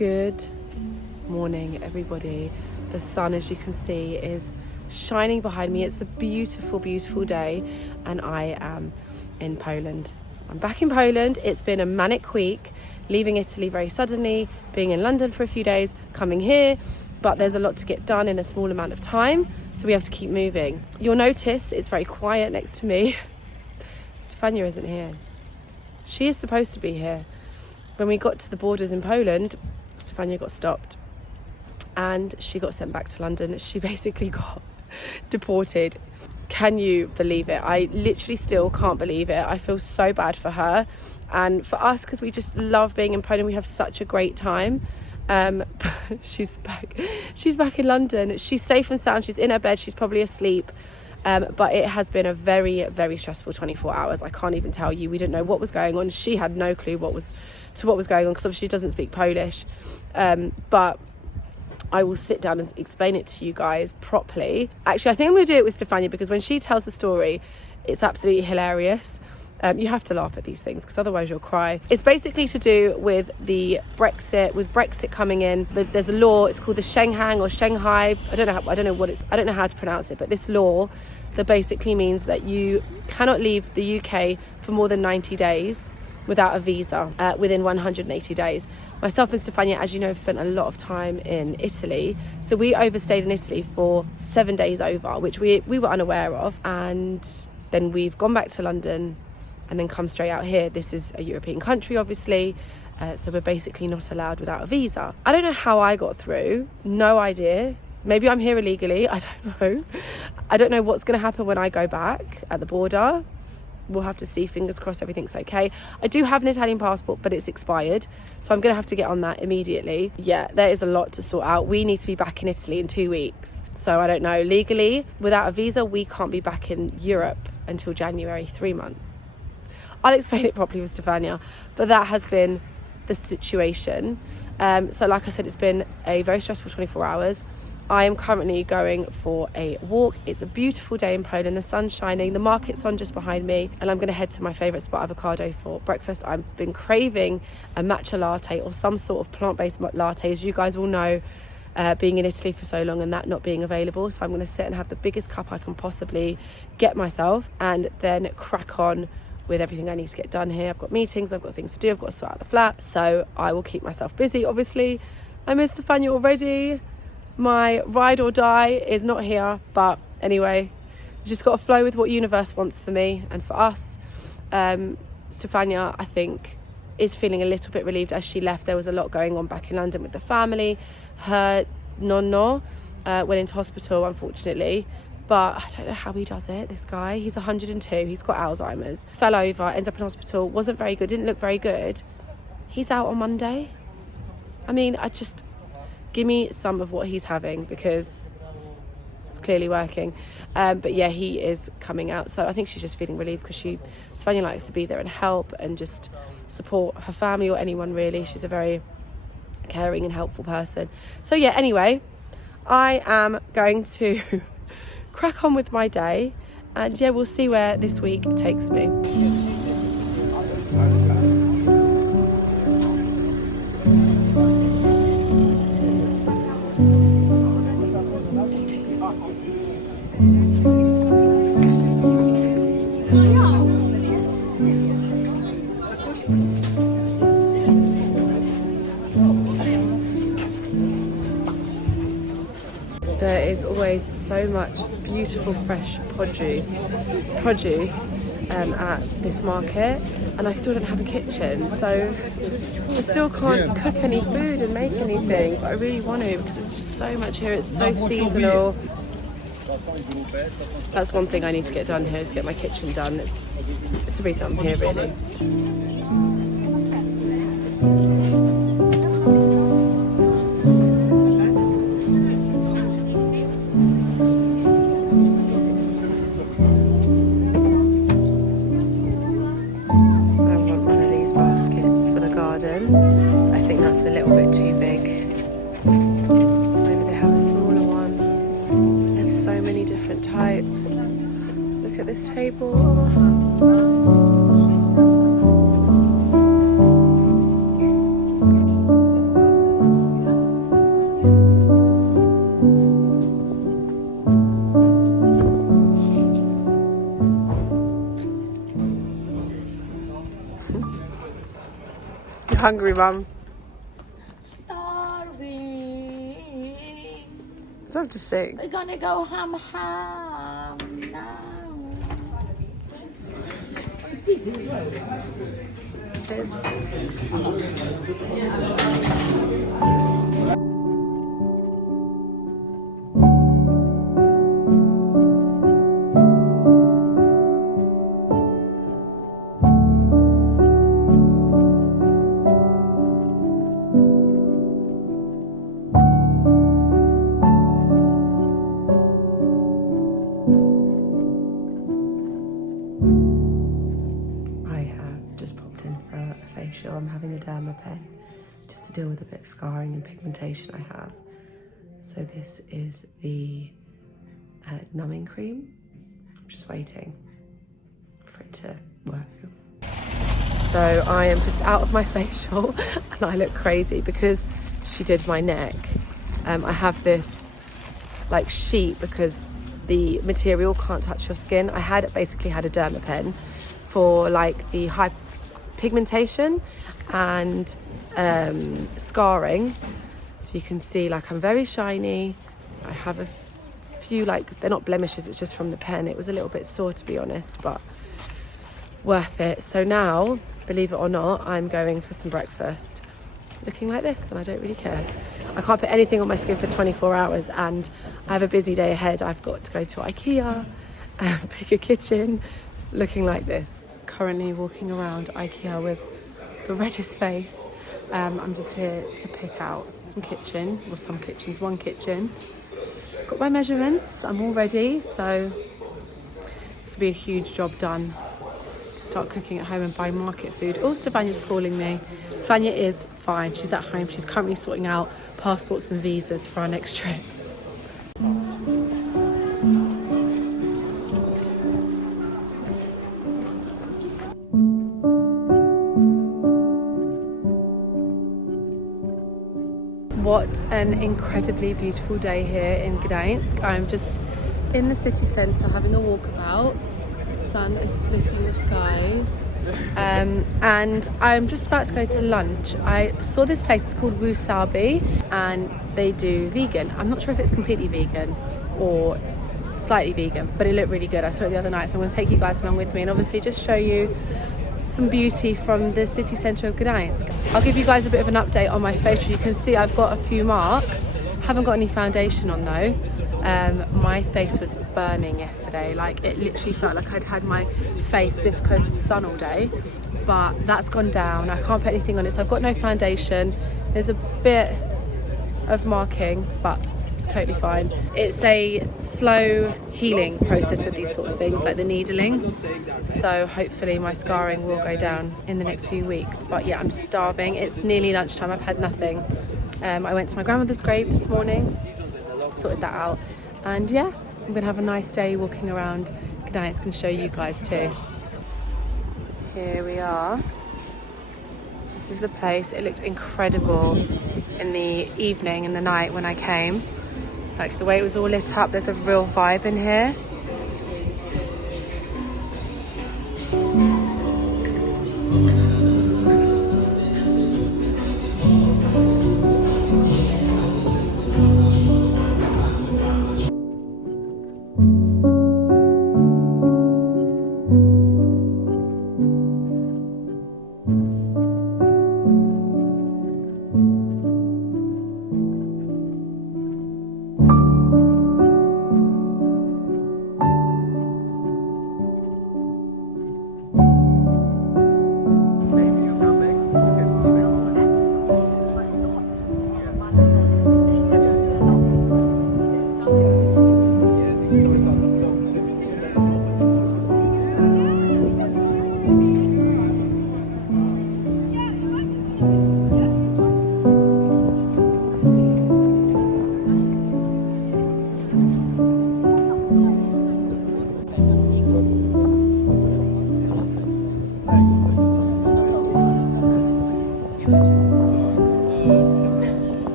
Good morning, everybody. The sun, as you can see, is shining behind me. It's a beautiful, beautiful day, and I am in Poland. I'm back in Poland. It's been a manic week, leaving Italy very suddenly, being in London for a few days, coming here, but there's a lot to get done in a small amount of time, so we have to keep moving. You'll notice it's very quiet next to me. Stefania isn't here. She is supposed to be here. When we got to the borders in Poland, Stefania got stopped and she got sent back to London. She basically got deported. Can you believe it? I literally still can't believe it. I feel so bad for her and for us, because we just love being in Poland. We have such a great time. She's back in London. She's safe and sound. She's in her bed. She's probably asleep. But it has been a very, very stressful 24 hours. I can't even tell you. We didn't know what was going on. She had no clue what was going on, because obviously she doesn't speak Polish. But I will sit down and explain it to you guys properly. Actually, I think I'm going to do it with Stefania, because when she tells the story, it's absolutely hilarious. You have to laugh at these things, because otherwise you'll cry. It's basically to do with the Brexit. With Brexit coming in, there's a law. It's called the Schengen or Shanghai. I don't know how to pronounce it. But this law that basically means that you cannot leave the UK for more than 90 days without a visa within 180 days. Myself and Stefania, as you know, have spent a lot of time in Italy. So we overstayed in Italy for 7 days over, which we were unaware of. And then we've gone back to London and then come straight out here. This is a European country, obviously, so we're basically not allowed without a visa. I don't know how I got through, no idea. Maybe I'm here illegally, I don't know. I don't know what's gonna happen when I go back at the border. We'll have to see, fingers crossed everything's okay. I do have an Italian passport, but it's expired, so I'm gonna have to get on that immediately. Yeah, there is a lot to sort out. We need to be back in Italy in 2 weeks. So I don't know, legally, without a visa, we can't be back in Europe until January, 3 months. I'll explain it properly with Stefania, but that has been the situation. So like I said, it's been a very stressful 24 hours. I am currently going for a walk. It's a beautiful day in Poland, the sun's shining, the market's on just behind me, and I'm gonna head to my favorite spot, Avocado, for breakfast. I've been craving a matcha latte or some sort of plant-based latte, as you guys all know, being in Italy for so long and that not being available. So I'm gonna sit and have the biggest cup I can possibly get myself, and then crack on with everything I need to get done here. I've got meetings, I've got things to do, I've got to sort out the flat, so I will keep myself busy. Obviously, I miss Stefania already. My ride or die is not here, but anyway, I've just got to flow with what universe wants for me and for us. Stefania, I think, is feeling a little bit relieved. As she left, there was a lot going on back in London with the family. Her nonno went into hospital, unfortunately, but I don't know how he does it, this guy. He's 102, he's got Alzheimer's. Fell over, ends up in hospital, wasn't very good, didn't look very good. He's out on Monday. I mean, give me some of what he's having, because it's clearly working. But yeah, he is coming out. So I think she's just feeling relieved, because Stefania likes to be there and help and just support her family or anyone really. She's a very caring and helpful person. So yeah, anyway, I am going to crack on with my day, and yeah, we'll see where this week takes me. There is always so much beautiful fresh produce at this market, and I still don't have a kitchen, so I still can't cook any food and make anything, but I really want to, because there's just so much here. It's so seasonal. That's one thing I need to get done here, is get my kitchen done. It's the reason I'm here, really. I think that's a little bit too big. Maybe they have a smaller one. They have so many different types. Look at this table. hungry, Mum? Starving. I have to sing. We're gonna go ham now. It's busy as well. Cheers. I'm having a Dermapay just to deal with a bit of scarring and pigmentation I have. So this is the numbing cream. I'm just waiting for it to work. So I am just out of my facial and I look crazy because she did my neck. I have this like sheet because the material can't touch your skin. I had basically had a Dermapen for like the high pigmentation and scarring, so you can see like I'm very shiny. I have a few, like, they're not blemishes, it's just from the pen. It was a little bit sore, to be honest, but worth it. So now, believe it or not, I'm going for some breakfast looking like this, and I don't really care. I can't put anything on my skin for 24 hours and I have a busy day ahead. I've got to go to IKEA and pick a kitchen looking like this. Currently walking around IKEA with the reddest face. I'm just here to pick out some kitchen, or some kitchens, one kitchen. Got my measurements, I'm all ready, so this will be a huge job done. Start cooking at home and buy market food. Oh, Stefania's calling me. Stefania is fine, she's at home. She's currently sorting out passports and visas for our next trip. What an incredibly beautiful day here in Gdańsk. I'm just in the city centre having a walkabout. The sun is splitting the skies. And I'm just about to go to lunch. I saw this place, it's called Wasabi, and they do vegan. I'm not sure if it's completely vegan or slightly vegan, but it looked really good. I saw it the other night, so I'm going to take you guys along with me and obviously just show you some beauty from the city centre of Gdańsk. I'll give you guys a bit of an update on my facial. You can see I've got a few marks. Haven't got any foundation on though. My face was burning yesterday. Like, it literally felt like I'd had my face this close to the sun all day. But that's gone down. I can't put anything on it, so I've got no foundation. There's a bit of marking, but it's totally fine. It's a slow healing process with these sort of things, like the needling. So hopefully my scarring will go down in the next few weeks. But yeah, I'm starving. It's nearly lunchtime. I've had nothing. I went to my grandmother's grave this morning, sorted that out. And yeah, I'm gonna have a nice day walking around Gdańsk and show you guys too. Here we are. This is the place. It looked incredible in the evening, in the night when I came. Like the way it was all lit up, there's a real vibe in here.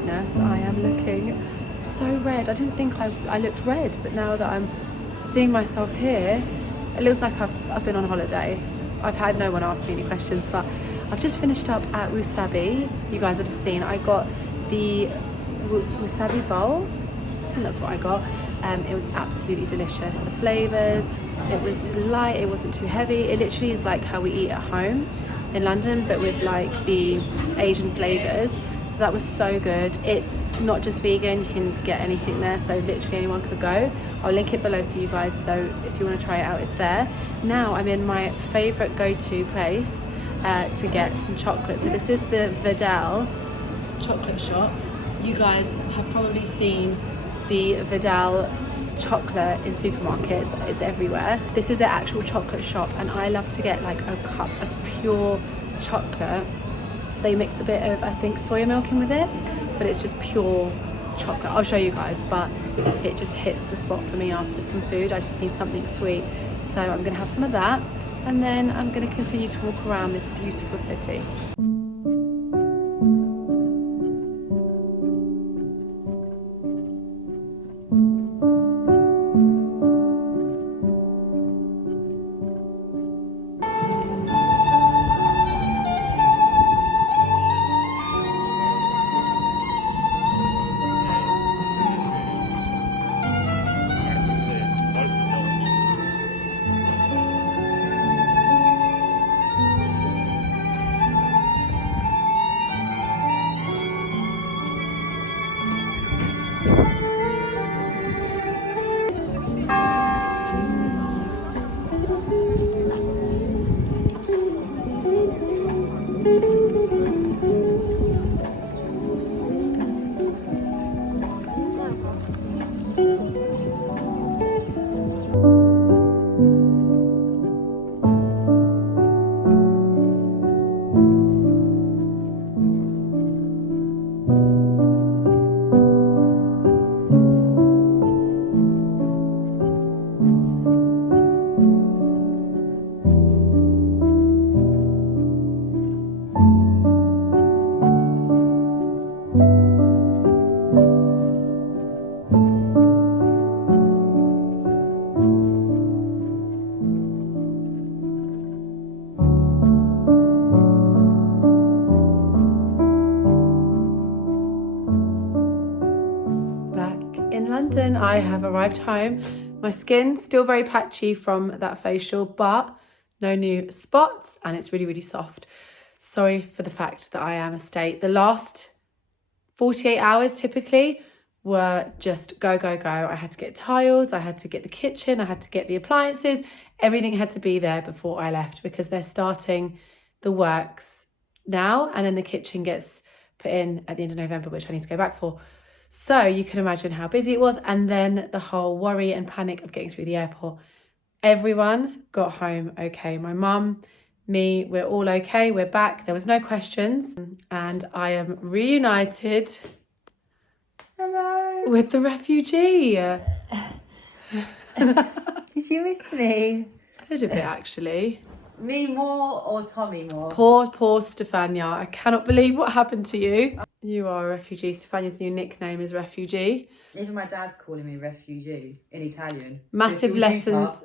goodness, I am looking so red. I didn't think I looked red, but now that I'm seeing myself here, it looks like I've been on holiday. I've had no one ask me any questions, but I've just finished up at Wasabi. You guys would have seen I got the wasabi bowl. I think that's what I got. It was absolutely delicious. The flavours, it was light, it wasn't too heavy. It literally is like how we eat at home in London, but with like the Asian flavours. So that was so good. It's not just vegan, you can get anything there, so literally anyone could go. I'll link it below for you guys, so if you want to try it out, it's there. Now I'm in my favourite go-to place to get some chocolate. So this is the Vidal chocolate shop. You guys have probably seen the Vidal chocolate in supermarkets. It's everywhere. This is the actual chocolate shop, and I love to get like a cup of pure chocolate. They mix a bit of, I think, soya milk in with it, but it's just pure chocolate. I'll show you guys, but it just hits the spot for me after some food. I just need something sweet, so I'm gonna have some of that, and then I'm gonna continue to walk around this beautiful city. London, I have arrived home. My skin's still very patchy from that facial, but no new spots, and it's really, really soft. Sorry for the fact that I am a state. The last 48 hours typically were just go, go, go. I had to get tiles, I had to get the kitchen, I had to get the appliances. Everything had to be there before I left because they're starting the works now, and then the kitchen gets put in at the end of November, which I need to go back for. So you can imagine how busy it was, and then the whole worry and panic of getting through the airport. Everyone got home okay. My mum, me, we're all okay. We're back. There was no questions, and I am reunited. Hello. With the refugee. Did you miss me? A little bit, actually. Me more or Tommy more? Poor Stefania. I cannot believe what happened to you. You are a refugee. Stefania's new nickname is Refugee. Even my dad's calling me refugee in Italian. Massive lessons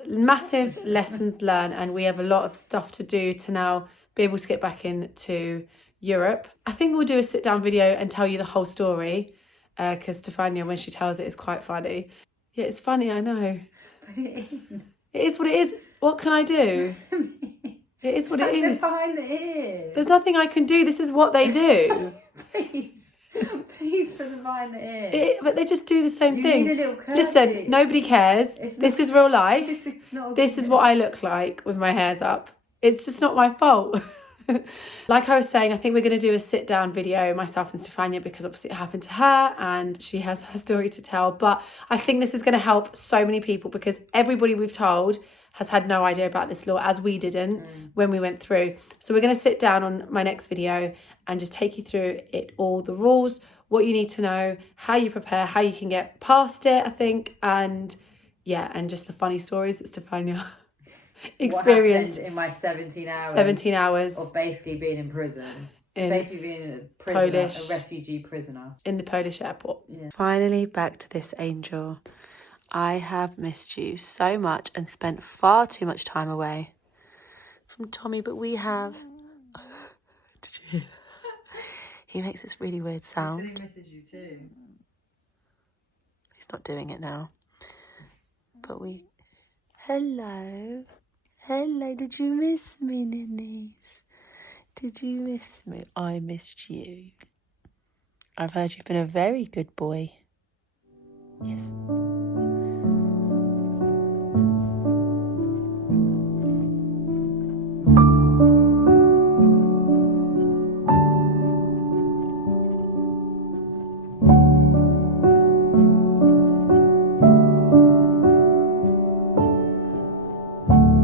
learned, and we have a lot of stuff to do to now be able to get back into Europe. I think we'll do a sit-down video and tell you the whole story, because Stefania, when she tells it, is quite funny. Yeah, it's funny, I know. It is what it is. What can I do? It is what it is. Behind the ear. There's nothing I can do. This is what they do. Please put them behind the ear. But they just do the same thing. Need a little curly. Listen, nobody cares. This is real life. This is what I look like with my hairs up. It's just not my fault. Like I was saying, I think we're going to do a sit down video, myself and Stefania, because obviously it happened to her and she has her story to tell. But I think this is going to help so many people, because everybody we've told has had no idea about this law, as we didn't when we went through. So we're going to sit down on my next video and just take you through it all, the rules, what you need to know, how you prepare, how you can get past it, I think. And yeah, and just the funny stories that Stefania experienced in my 17 hours. 17 hours. Of basically being in prison. Basically in a prisoner, Polish, a refugee prisoner. in the Polish airport. Yeah. Finally back to this angel. I have missed you so much and spent far too much time away from Tommy, but we have... Did you hear? He makes this really weird sound. He misses you too. He's not doing it now. But we... Hello. Hello, did you miss me, Ninnies? Did you miss me? I missed you. I've heard you've been a very good boy. Yes.